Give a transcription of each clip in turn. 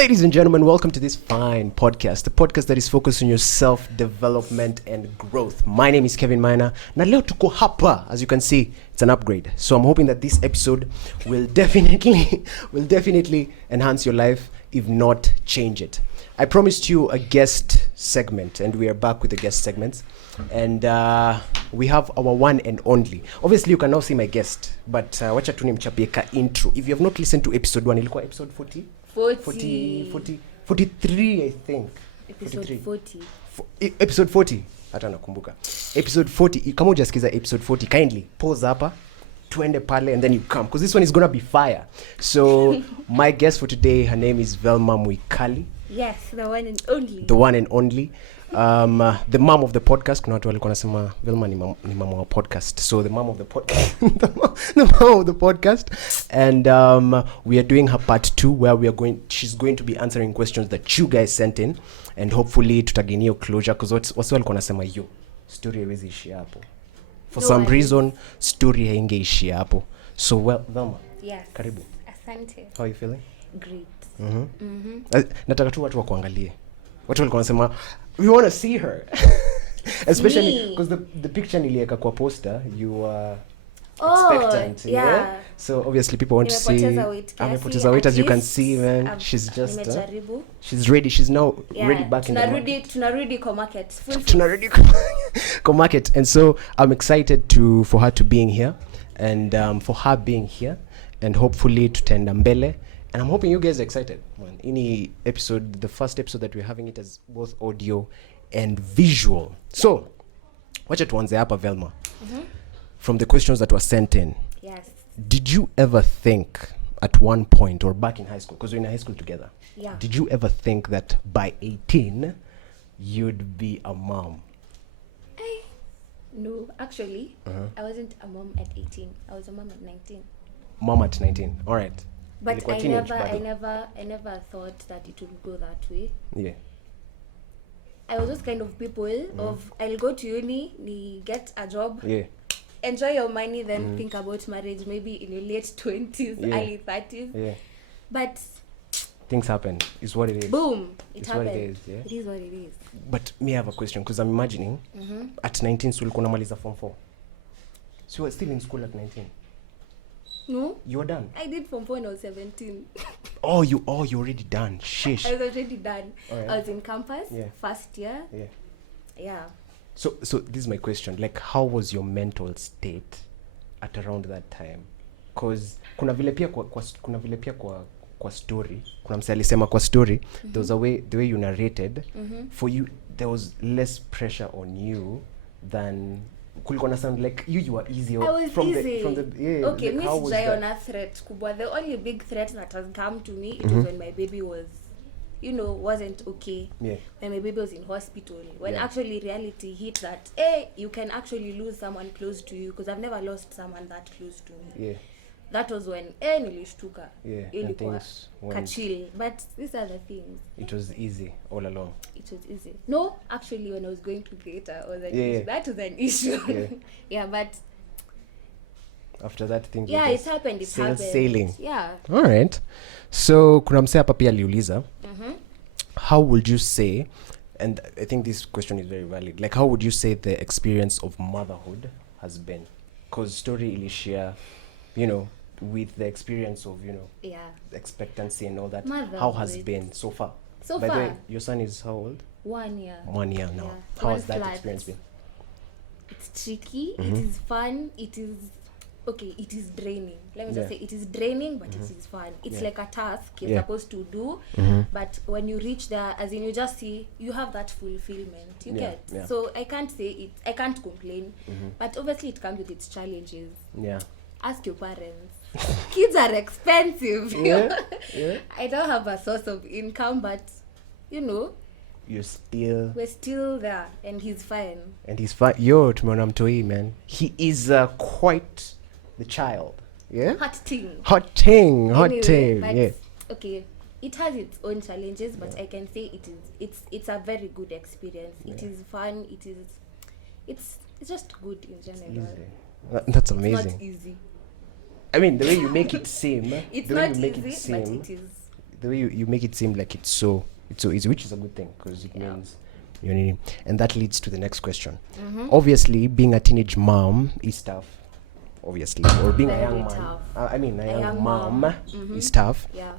Ladies and gentlemen, welcome to this fine podcast, the podcast that is focused on your self-development and growth. My name is Kevin Minor. Na leo tuko hapa, as you can see, it's an upgrade. So I'm hoping that this episode will definitely enhance your life, if not change it. I promised you a guest segment, and we are back with the guest segments. And we have our one and only. Obviously, you can now see my guest, but wacha tu nimchapie ka intro. If you have not listened to episode 1, ilikuwa episode 43, I think. Episode 40. Episode 40. Hata nakumbuka. Episode 40. Kama hujasikiza episode 40, kindly pause hapa, tuende pale, and then you come. Because this one is going to be fire. So, my guest for today, her name is Velma Mwikali. Yes, the one and only. The one and only. The mom of the podcast. Kuna watu walikuwa nasema Velma ni mama wa podcast. So the mom of the podcast. the mom of the podcast. And we are doing her part 2 where she's going to be answering questions that you guys sent in, and hopefully tutagenio closure, because wasi walikuwa nasema yo story haiwezi ishia hapo. For some reason story haingeishia hapo. So Velma. Yes. Karibu. Asante. How are you feeling? Great. Nataka tu watu wakuangalie. Watu walikuwa wanasema we want to see her. Especially because the picture niliweka kwa poster, you are expectant. Yeah. So obviously people want to see. Amepoteza weight, as you can see, man. She's just she's ready. She's now ready back in the market. Tunarudi kwa market. Tunarudi kwa market. And so I'm excited for her to being here, and for her being here, and hopefully tutaenda mbele. And I'm hoping you guys are excited. Any episode, the first episode that we're having it as both audio and visual. So, wacha tuanze hapa Velma. From the questions that were sent in. Yes. Did you ever think at one point, or back in high school, because we're in high school together. Yeah. Did you ever think that by 18 you'd be a mom? No, actually, I wasn't a mom at 18. I was a mom at 19. Mom at 19. All right. But I never thought that it would go that way. Yeah. I was those kind of people of I'll go to uni, get a job, enjoy your money, then think about marriage maybe in your late 20s, early 30s. Yeah. But things happen. It's what it is. Boom. It happened. What it is. Yeah. It is what it is. But me have a question, because I'm imagining at 19 so ulikuwa unamaliza form 4. So you were still in school at 19. No. You were done? I did form 4 when I was 17. You already done. Sheesh. I was already done. Right. I was in campus, first year. Yeah. So this is my question. Like, how was your mental state at around that time? Because kuna vile pia kwa story. Kuna mse alisema kwa story, there was the way you narrated, for you there was less pressure on you than kulikuwa na sound like you were easy. I was from easy. Okay, like, how was I that? on a threat kubwa. The only big threat that has come to me, it was when my baby was, wasn't okay. Yeah. When my baby was in hospital. When actually reality hit that, you can actually lose someone close to you, because I've never lost someone that close to me. Yeah. That was when nilishtuka. Yeah. And things kachil. But these are the things. It was easy all along. It was easy. No, actually when I was going to theater was an issue. That was an issue. Yeah, but after that thing it happened. It happened. Sailing. Yeah. All right. So kuna mse hapa pia aliuliza. How would you say, and I think this question is very valid, like how would you say the experience of motherhood has been? Because story ilishare, with the experience of, expectancy and all that. Motherhood. How has it been so far? By the way, your son is how old? 1 year. 1 year now. Yeah. How has that experience been? It's tricky. It is fun. It is draining. Let me just say it is draining, but it is fun. It's like a task you're supposed to do, but when you reach there, as in you just see, you have that fulfillment. You get. So I can't complain, but obviously it comes with its challenges. Yeah. Ask your parents. Kids are expensive. I don't have a source of income, but we're still there, and he's fine. Yo, tumeona mtoi, man. He is quite the child. Yeah. Hot ting. Yeah. Okay, it has its own challenges, but I can say it's a very good experience. It is fun. It's just good in general. That's amazing. It's not easy. I mean, the way you make it seem. It's not easy, but it is. the way you make it seem like it's so easy, which is a good thing, because it means you need, and that leads to the next question. Obviously, being a teenage mom is tough, obviously, or being Very a young man, tough. a young young mom mom. is tough. Yeah.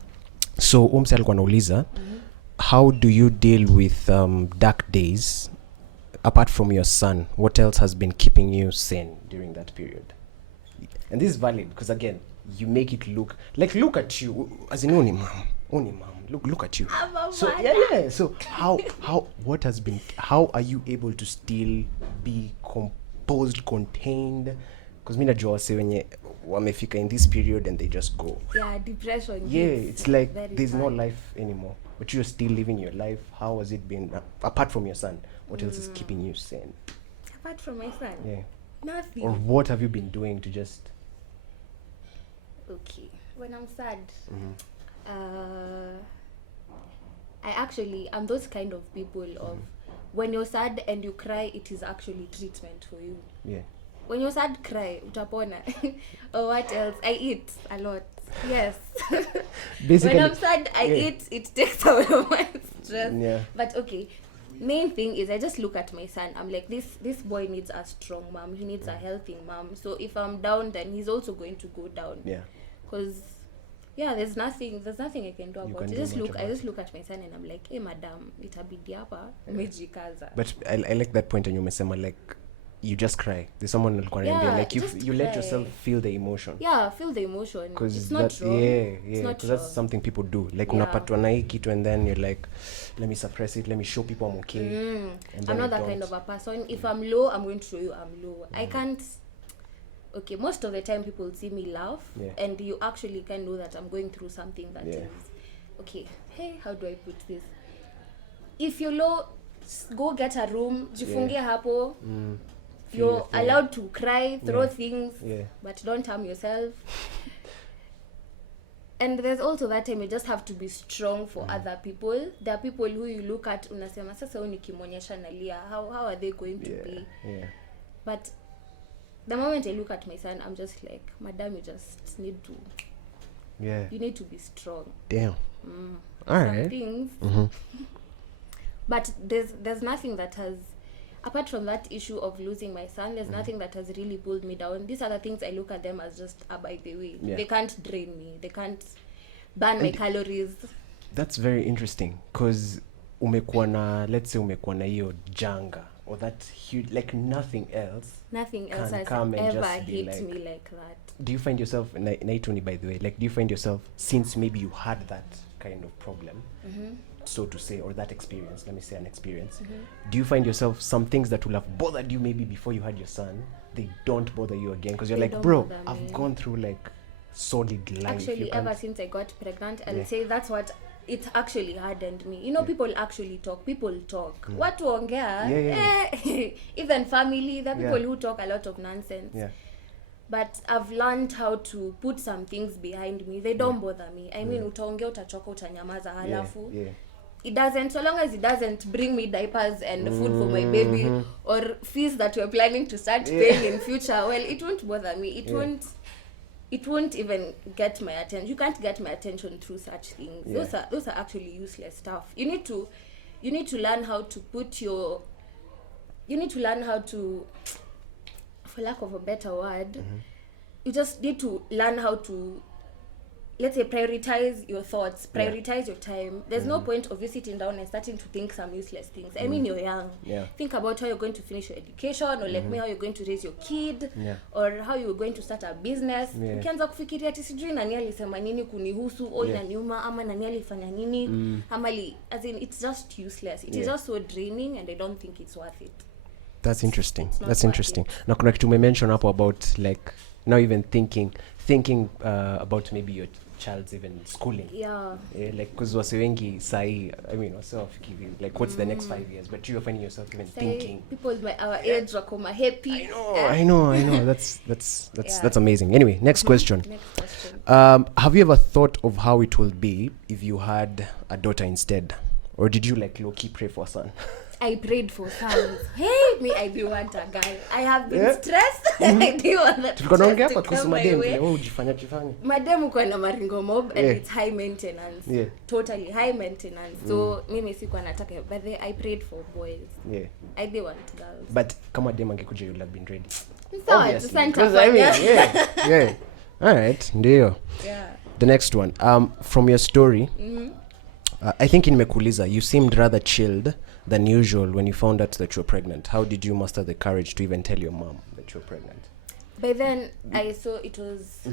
So umse alikuwa nauliza, how do you deal with dark days apart from your son? What else has been keeping you sane during that period? And this is valid because, again, you make it look like, look at you as in only mom, look at you. So yeah. So how are you able to still be composed, contained? Because mi najua wase wenye wamefika in this period and they just go. Yeah, depression. Yeah, it's like there's no bad. life anymore, but you're still living your life. How has it been apart from your son? What else is keeping you sane? Apart from my son. Yeah. Nothing. Or what have you been doing to just? Okay. When I'm sad, I'm those kind of people of when you're sad and you cry, it is actually treatment for you. Yeah. When you're sad, cry, utapona. Or what else? I eat a lot. Yes. Basically, when I'm sad, I eat. It takes away my stress. Yeah. But okay, main thing is I just look at my son. I'm like, this boy needs a strong mom. He needs a healthy mom. So if I'm down, then he's also going to go down. Yeah. Because there's nothing I can do about it. I just look at my son and I'm like, hey madam, itabidi hapa umejikaza. But I like that point, and you umesema like you just cry. There's someone alikuwa ananiambia like you let yourself feel the emotion. Yeah, feel the emotion. Because it's not wrong. Yeah, because that's something people do. Like unapatwa na hii kitu and then you're like, let me suppress it, let me show people I'm okay. And I'm not that kind of a person. If I'm low, I'm going to show you I'm low. I can't. Okay, most of the time people see me laugh, and you actually can know that I'm going through something that is okay. Hey, how do I put this? If you're low, go get a room, jifungie hapo. You're allowed to cry, throw things, but don't harm yourself. And there's also that time you just have to be strong for other people. There are people who you look at, unasema sasa huyu nikimwonyesha nalia, how are they going to be? Yeah. But the moment I look at my son, I'm just like, madam, you just need to. Yeah. You need to be strong. Damn. All Some right. things. But there's nothing that has, apart from that issue of losing my son, there's nothing that has really pulled me down. These are the things I look at them as just by the way. Yeah. They can't drain me. They can't burn my calories. That's very interesting because umekuwa na, let's say umekuwa na hiyo janga or that huge, like nothing else Has come and ever just be hit like, me like that. do you find yourself, naituni by the way, like do you find yourself, since maybe you had that kind of problem, so to say, or that experience, let me say an experience, do you find yourself some things that will have bothered you maybe before you had your son, they don't bother you again because you're They like, don't bro, bother me. I've gone through like solid life. Actually, ever since I got pregnant, I'll say that's what it actually hardened me. You know, people actually talk. People talk. What to ongea? Even family, there are people who talk a lot of nonsense. Yeah. But I've learned how to put some things behind me. They don't bother me. I mean, utaongea, utachoka, utanyamaza, halafu. It doesn't, so long as it doesn't bring me diapers and food for my baby or fees that we're planning to start paying in future, well, it won't bother me. It won't even get my attention. You can't get my attention through such things. Those are actually useless stuff. You need to learn how to for lack of a better word, you just need to learn how to, let's say, prioritize your thoughts, prioritize your time. There's no point of you sitting down and starting to think some useless things. I mean, you're young. Think about how you're going to finish your education, or like me, how you're going to raise your kid, or how you're going to start a business. Ukianza kufikiria ati sijui nani alisema nini kunihusu, au inaniuma, ama nani alifanya nini, as in, it's just useless. It is just so draining, and I don't think it's worth it. That's interesting. That's interesting. Now, kuna kitu mention hapo about like now even thinking about maybe your child's even schooling. Like because wase wengi sai, I mean wase wafikiri like what's the next 5 years, but you're finding yourself even thinking people our age wako happy. I know that's amazing. Anyway, next question. Have you ever thought of how it will be if you had a daughter instead, or did you like low-key pray for a son? I prayed for sons. Hey, me, I do want a guy. I have been stressed. I do want that Tulikuwa naongea stress hapa to kuhusu come my madem way. vile wewe ujifanya kifanya. Madam uko na maringo mob and Yeah. it's high maintenance. Yeah. Totally high maintenance. So mimi sikuwa nataka, but I prayed for boys. Yeah. I did want girls. But kama dem angekuja you'll have been ready. Sawa, Obviously, tusante 'cause I mean, fanya. yeah. All right, ndio. Yeah. The next one. From your story, I think in Mekuliza, you seemed rather chilled than usual when you found out that you were pregnant. How did you muster the courage to even tell your mom that you were pregnant? By then, I saw it was...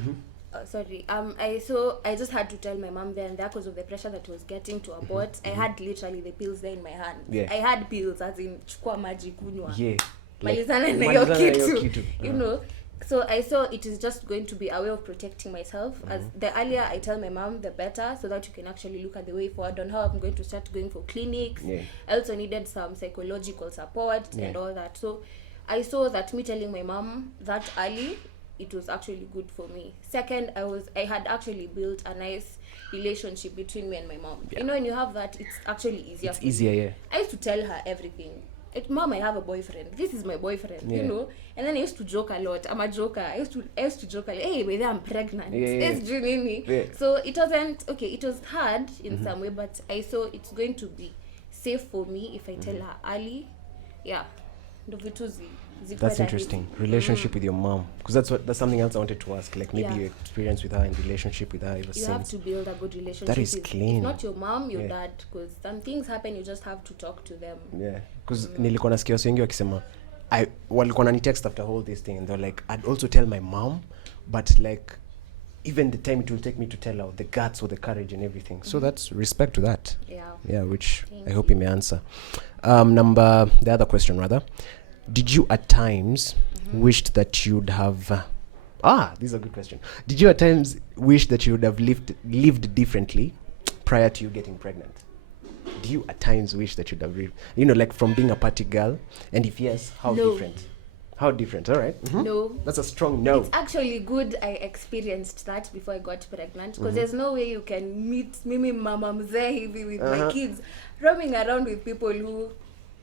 I just had to tell my mom there and there because of the pressure that I was getting to abort. I had literally the pills there in my hand. Yeah. I had pills as in chukua maji kunywa. Yeah. Malizana na hiyo kitu. You know, so I saw it is just going to be a way of protecting myself. As the earlier I tell my mom, the better, so that you can actually look at the way forward on how I'm going to start going for clinics. Yeah. I also needed some psychological support and all that. So I saw that me telling my mom that early, it was actually good for me. Second, I had actually built a nice relationship between me and my mom. Yeah. You know, when you have that, it's actually easier. It's easier, yeah. I used to tell her everything. Mom, I have a boyfriend. This is my boyfriend, you know. And then I used to joke a lot. I'm a joker. I used to joke like, hey, baby, I'm pregnant. It's Junini. Yeah. So it wasn't okay. It was hard in some way, but I saw it's going to be safe for me if I tell her early. Yeah. That's interesting. Relationship with your mom, because that's something else I wanted to ask. Like maybe your experience with her and relationship with her ever since. You have to build a good relationship. That is clean. It's not your mom, your dad, because some things happen. You just have to talk to them. Yeah, because nilikuwa nasikia watu wengi wakisema walikuwa nani text after all this thing and they're like, I'd also tell my mom, but like even the time it will take me to tell her, the guts or the courage and everything. So that's respect to that. Yeah, which I hope you may answer. The other question rather. Did you at times wished that you'd have this is a good question. Did you at times wish that you would have lived differently prior to you getting pregnant? Do you at times wish that you'd have lived, like from being a party girl? And if yes, how different? How different? All right. No. That's a strong no. It's actually good I experienced that before I got pregnant, because there's no way you can meet mimi mama mzee hivi with my kids roaming around with people who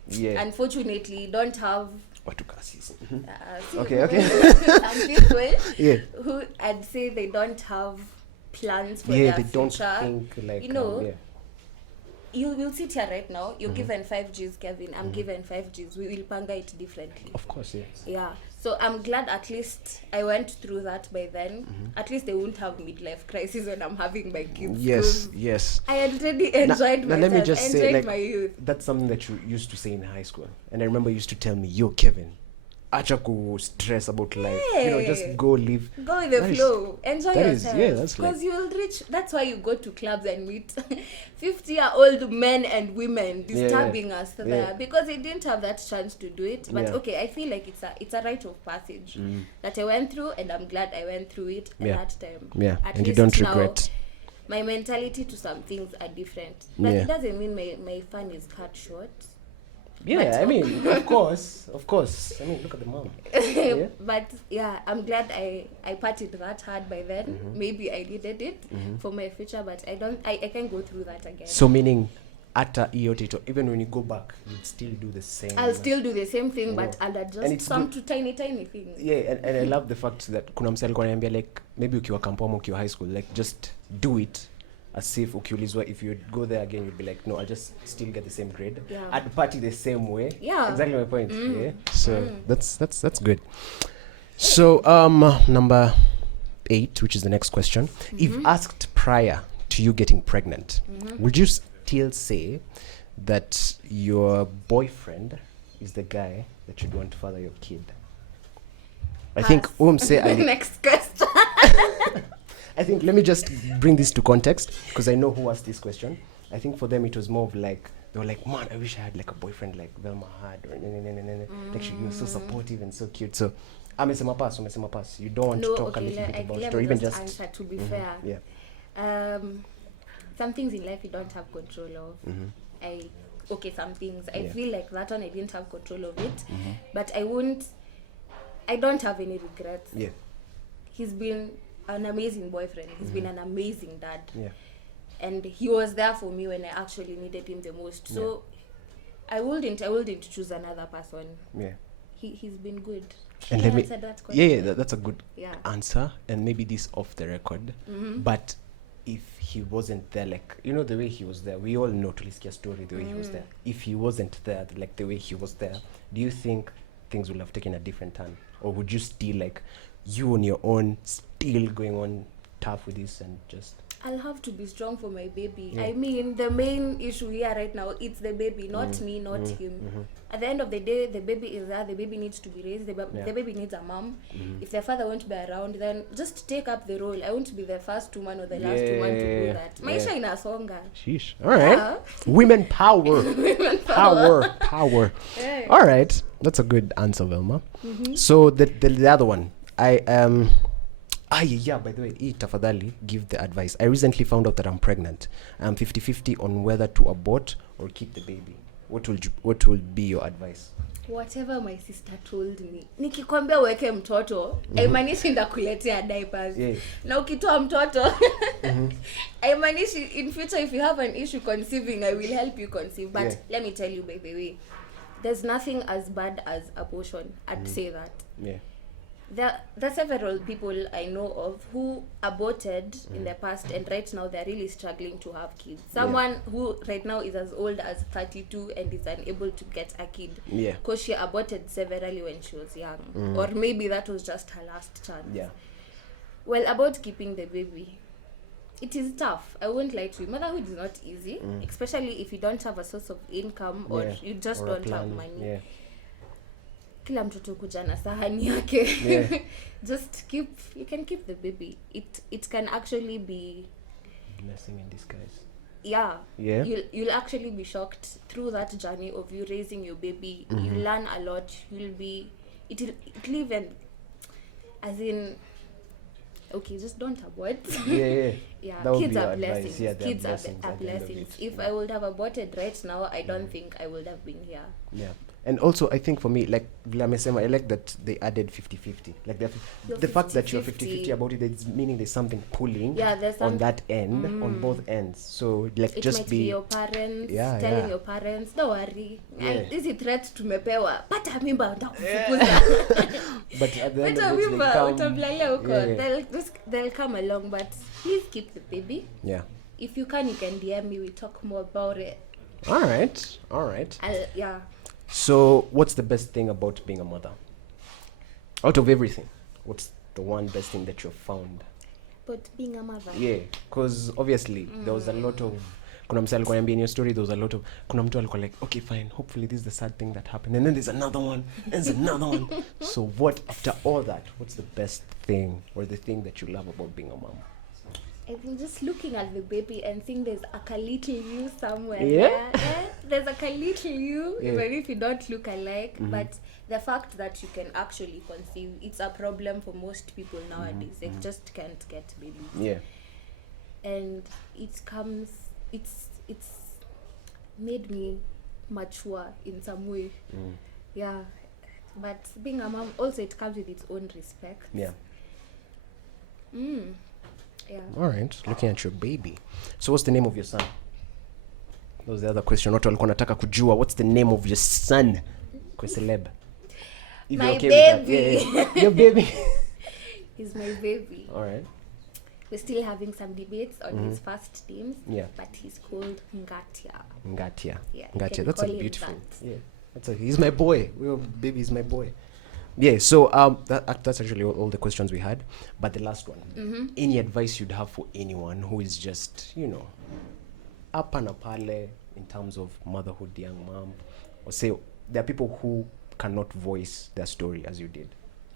unfortunately don't have okay. some people who I'd say they don't have plans for their they future. don't think like you will sit here right now, you're given 5 Gs, Kevin, I'm given 5 Gs, we will panga it differently. Of course, yes. Yeah, so I'm glad at least I went through that by then. At least they won't have midlife crisis when I'm having my kids. Yes. I already enjoyed my let me just say, like, my youth. That's something that you used to say in high school, and I remember you used to tell me, yo Kevin, acha ku stress about life, just go live, go with the flow, enjoy yourself, that's because you'll reach. That's why you go to clubs and meet 50-year-old men and women disturbing us there, because they didn't have that chance to do it. But okay, I feel like it's a rite of passage that I went through, and I'm glad I went through it at that time. At and you don't regret. My mentality to some things are different, but it doesn't mean my fun is cut short. I mean, of course. I mean, look at the mom. But I'm glad I partied that hard by then. Maybe I needed it for my future, but I can't go through that again. So meaning, at even when you go back, you'd still do the same. I'll still do the same thing, but I'll adjust some to tiny things. Yeah, and I love the fact that kuna msali kwa niambia, like, maybe ukiwa kampo ama ukiwa high school, like, just do it. As if ukiulizwa, if you go there again, you'd be like, no, I'll just still get the same grade. I'd party the same way. Exactly my point. So that's good. So number 8, which is the next question. If asked prior to you getting pregnant, would you still say that your boyfriend is the guy that you'd want to father your kid? I think next question. I think, let me just bring this to context, because I know who asked this question. I think for them it was more of like, they were like, man, I wish I had like a boyfriend like Velma had, or like she was so supportive and so cute. So amesema pass. You don't want to talk a little bit about it, or even just answer, to be fair. Some things in life you don't have control of. Some things I feel like that one I didn't have control of it, but I don't have any regrets. He's been an amazing boyfriend. He's been an amazing dad. And he was there for me when I actually needed him the most. So I wouldn't choose another person. Yeah. He's been good. And Can let I me answer that question? that's a good answer, and maybe this off the record. But if he wasn't there, like, you know, the way he was there, we all know Tulisikia story, the way he was there. If he wasn't there, like the way he was there, do you think things would have taken a different turn? Or would you still, like, you on your own, still going on tough with this and just... I'll have to be strong for my baby. Yeah. I mean, the main issue here right now, it's the baby, not me, not him. At the end of the day, the baby is there, the baby needs to be raised, the baby needs a mom. If their father won't be around, then just take up the role. I won't be the first woman or the last woman to do that. Maisha inasonga. Sheesh. All right. Yeah. Women power. Women Power. Yeah. All right. That's a good answer, Velma. So the other one, by the way, tafadhali, give the advice. I recently found out that I'm pregnant. I'm 50-50 on whether to abort or keep the baby. What will be your advice? Whatever my sister told me. Nikikwambia uweke mtoto, haimaanishi ndakuletea diapers. Yeah. Na ukitoa mtoto, haimaanishi in future if you have an issue conceiving, I will help you conceive. But let me tell you, by the way, there's nothing as bad as abortion. I'd say that. Yeah. There are several people I know of who aborted in the past, and right now they're really struggling to have kids. Someone who right now is as old as 32 and is unable to get a kid because she aborted severally when she was young, or maybe that was just her last chance. Yeah. Well, about keeping the baby, it is tough. I won't lie to you. Motherhood is not easy, especially if you don't have a source of income or you just don't have money. Yeah. Kila mtoto kuja na sahani yake. Just you can keep the baby. It can actually be blessing in disguise. Yeah. You'll actually be shocked through that journey of you raising your baby. You learn a lot. It'll even, as in, okay, just don't abort. Yeah. Kids are blessings. Yeah, kids are blessings. If I would have aborted right now, I don't think I would have been here. Yeah. And also, I think for me, like Vlamesema, I like that they added 50-50. Like the fact that you're 50-50 about it, it's meaning there's something pulling on that end, on both ends. So, like, it just might be your parents, telling your parents, don't worry, this is threat tumepewa, pata mimba utakufukuza. But at the end of it, they'll come along, but please keep the baby. Yeah. If you can DM me, we talk more about it. All right. Yeah. So, what's the best thing about being a mother? Out of everything, what's the one best thing that you've found? But being a mother? Yeah, because obviously there was a lot of... Kuna msa alikuwa niambia in your story, there was a lot of... Kuna mtu alikuwa like, okay, fine, hopefully this is the sad thing that happened. And then there's another one, and there's another one. So what, after all that, what's the best thing or the thing that you love about being a mom? I think just looking at the baby and seeing there's a little you somewhere. Yeah. There's a little you, even if you don't look alike. But the fact that you can actually conceive, it's a problem for most people nowadays. They just can't get babies. Yeah. And it's made me mature in some way. Yeah. But being a mom, also it comes with its own respect. Yeah. Yeah. All right. Looking at your baby. So what's the name of your son? That was the other question. Watu walikuwa nataka kujua. What's the name of your son? Kwa celeb. If my okay baby. Yeah. Your baby. He's my baby. All right. We're still having some debates on his first names. Yeah. But he's called Ngatia. Yeah. Ngatia. That's a beautiful. Yeah. He's my boy. Your baby is my boy. Yeah, so that's actually all the questions we had. But the last one, any advice you'd have for anyone who is just, up and apale in terms of motherhood, young mom, or say there are people who cannot voice their story as you did.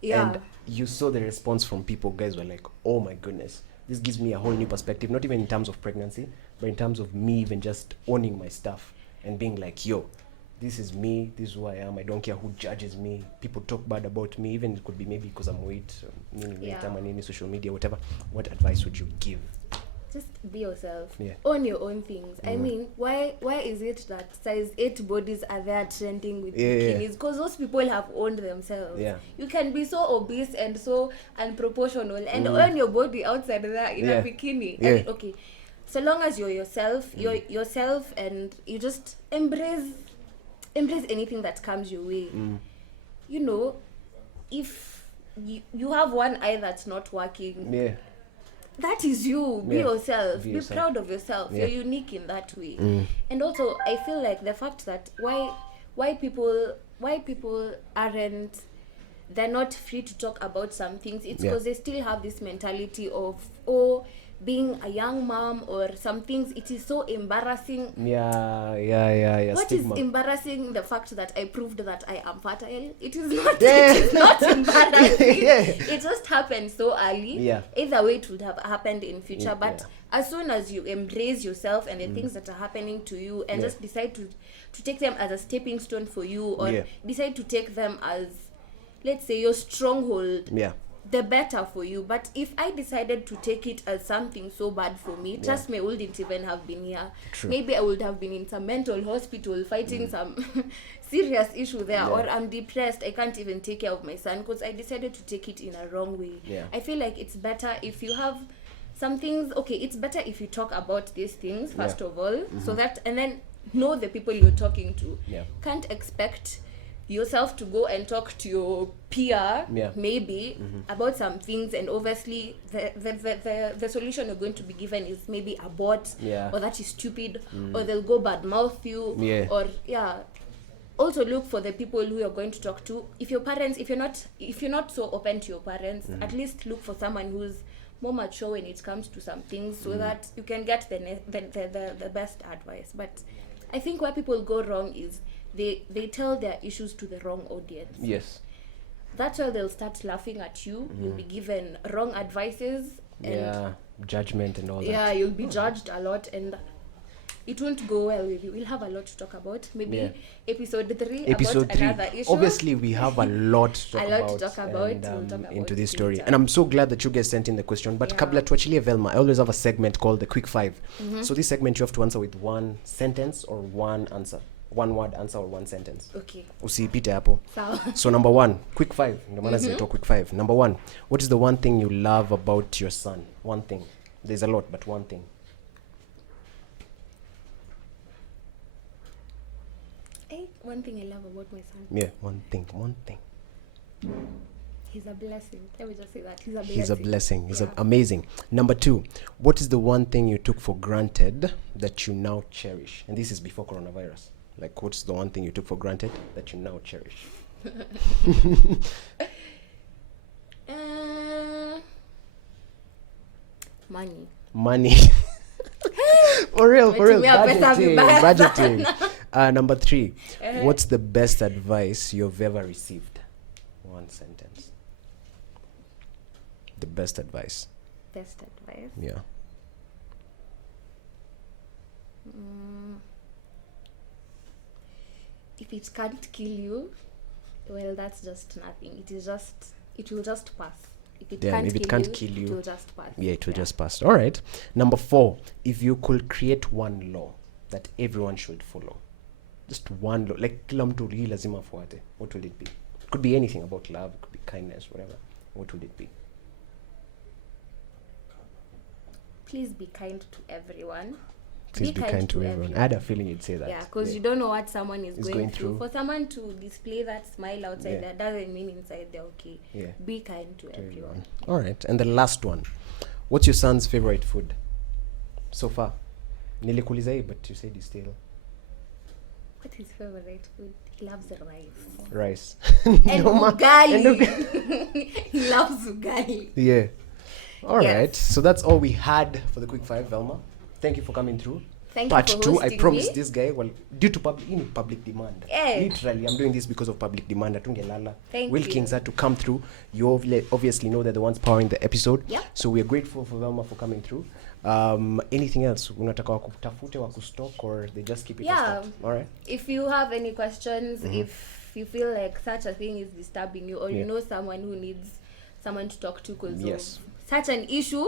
Yeah. And you saw the response from people. Guys were like, oh my goodness, this gives me a whole new perspective, not even in terms of pregnancy, but in terms of me even just owning my stuff and being like, yo, this is me, this is who I am, I don't care who judges me. People talk bad about me, even it could be maybe because I'm weight, social media, whatever. What advice would you give? Just be yourself. Yeah. Own your own things. I mean, why is it that size 8 bodies are there trending with bikinis? Because those people have owned themselves. Yeah. You can be so obese and so unproportional and own your body outside there in a bikini. Yeah. And, okay, so long as you're yourself, and you just embrace embrace anything that comes your way. You know, if you have one eye that's not working, that is you. Be yourself. Be proud of yourself. You're unique in that way. And also, I feel like the fact that why people aren't, they're not free to talk about some things, it's because they still have this mentality of, being a young mom or some things, it is so embarrassing. What stigma. Is embarrassing? The fact that I proved that I am fertile. It is not. It is not embarrassing. It just happened so early. Either way, it would have happened in future. But as soon as you embrace yourself and the things that are happening to you, and just decide to take them as a stepping stone for you, or decide to take them as, let's say, your stronghold. The better for you. But if I decided to take it as something so bad for me, trust me, I wouldn't even have been here. Maybe I would have been in some mental hospital fighting some serious issue there, or I'm depressed, I can't even take care of my son because I decided to take it in a wrong way. I feel like it's better if you have some things. It's better if you talk about these things first of all, so that, and then know the people you're talking to. Can't expect yourself to go and talk to your peer maybe about some things, and obviously the solution you're going to be given is maybe abort, or that is stupid, or they'll go badmouth you, or also look for the people who you're going to talk to. If your parents, if you're not so open to your parents, at least look for someone who's more mature when it comes to some things, so that you can get the best advice. But I think where people go wrong is they tell their issues to the wrong audience. That's why they'll start laughing at you. You'll be given wrong advices, and judgment and all that. You'll be judged a lot, and it won't go well with you. We'll have a lot to talk about. Maybe episode 3 about another issue. Obviously, we have a lot to talk about. We'll talk about into this story. And I'm so glad that you guys sent in the question. But kabla tuachilie Velma, I always have a segment called the Quick 5. So this segment you have to answer with one sentence or one answer. One word answer or one sentence. Okay. Usiipite hapo. So number 1, quick 5. Ndio maana zinaitwa quick 5. Number 1, what is the one thing you love about your son? One thing. There's a lot, but one thing. One thing I love about my son. Yeah, one thing. He's a blessing. Let me just say that. He's a blessing. He's a blessing. He's amazing. Number 2, what is the one thing you took for granted that you now cherish? And this is before coronavirus. Like, what's the one thing you took for granted that you now cherish? Money. for real. Budgeting. Number 3, what's the best advice you've ever received? One sentence. The best advice. Yeah. If it can't kill you, well, that's just nothing. It will just pass. If it can't kill you, it will just pass. Yeah, it will just pass. All right. Number 4, if you could create one law that everyone should follow, just one law, like kila mtu hii lazima afuate, what would it be? It could be anything about love, it could be kindness, whatever. What would it be? Please be kind to everyone. Please be kind to everyone. I had a feeling you'd say that. Yeah, because you don't know what someone is going through. For someone to display that smile outside, that doesn't mean inside they're okay. Be kind to everyone. All right. And the last one. What's your son's favorite food so far? Nilikuuliza hii, but you said you still. What is favorite food? He loves the rice. Rice. And ugali. He loves ugali. Yeah. All right. So that's all we had for the Quick 5, Velma. Thank you for coming through. Thank Part you for 2, hosting I promised me. this guy, well, due to public demand. Literally, I'm doing this because of public demand. Atungelala. Wilkings had to come through. You obviously know they're the ones powering the episode. So we are grateful for Velma for coming through. Anything else? Unataka wakutafute wakustalk, or they just keep it as that? All right. If you have any questions, if you feel like such a thing is disturbing you, or you know someone who needs someone to talk to because of such an issue,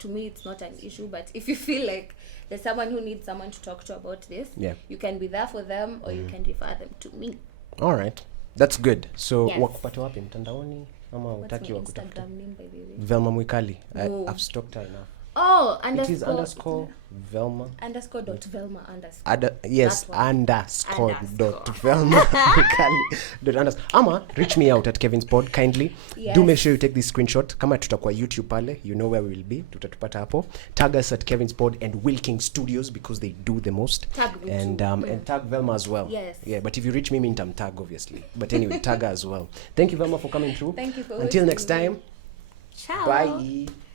to me it's not an issue, but if you feel like there's someone who needs someone to talk to about this, you can be there for them, or you can refer them to me. All right, that's good. So wakupata wapi mtandaoni ama utaki Instagram name, by the way? Velma Mwikali. I've stalked her enough. Oh, It is underscore Velma. underscore dot Velma underscore. Yes, That one. underscore dot Velma Mwikali dot underscore. Ama reach me out at Kevin's Pod kindly. Yes. Do make sure you take this screenshot. Kama tutakuwa YouTube pale, you know where we will be. Tutatupata hapo. Tag us at Kevin's Pod and Wilkings Studios because they do the most. Tag me and too. And tag Velma as well. Yes. Yeah, but if you reach me, I'm tag obviously. But anyway, tag her as well. Thank you Velma for coming through. Thank you for Until hosting next me. time. Ciao. Bye.